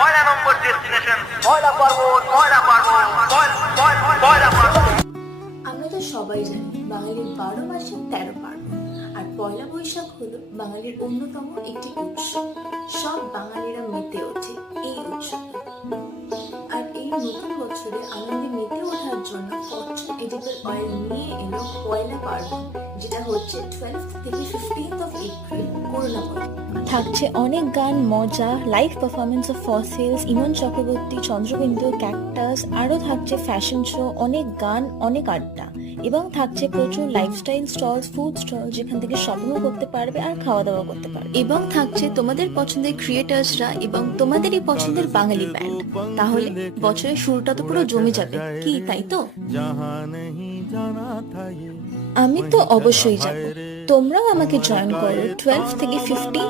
পয়লা নম্বর destination পয়লা পর্বত, পয়লা পর্বত, পয়লা পর্বত। আমরা তো সবাই জানি বাঙালির 12 মাসে 13 পার্বণ, আর পয়লা বৈশাখ হলো বাঙালির অন্যতম একটি উৎসব। সব বাঙালিরা মেতে ওঠে এই উৎসবে। আর এই নতুন বছরে আনন্দে মেতে ওঠার জন্য ফরচুন এডিবল অয়েল নিয়ে এলো পয়লা পার্বণ, যেটা হচ্ছে 12th থেকে 15th অফ এপ্রিল করোনা পর্ব। থাকছে অনেক গান, মজা, live performance of Fossils, Imon Chakraborty, Chandrabindoo, Cactus, আরও থাকছে ফ্যাশন শো, অনেক গান, অনেক আড্ডা, এবং থাকছে প্রচুর লাইফস্টাইল স্টলস, ফুড স্টল, যেখান থেকে শপিংও করতে পারবে আর খাওয়া দাওয়া করতে পারবে, এবং থাকছে তোমাদের পছন্দের ক্রিয়েটার্সরা এবং তোমাদেরই পছন্দের বাঙালি ব্যান্ড। তাহলে বছরের শুরুটা তো পুরো জমে যাবে, কি তাই তো? আমি তো অবশ্যই যাব, তোমরাও আমাকে জয়েন করো 12 থেকে 15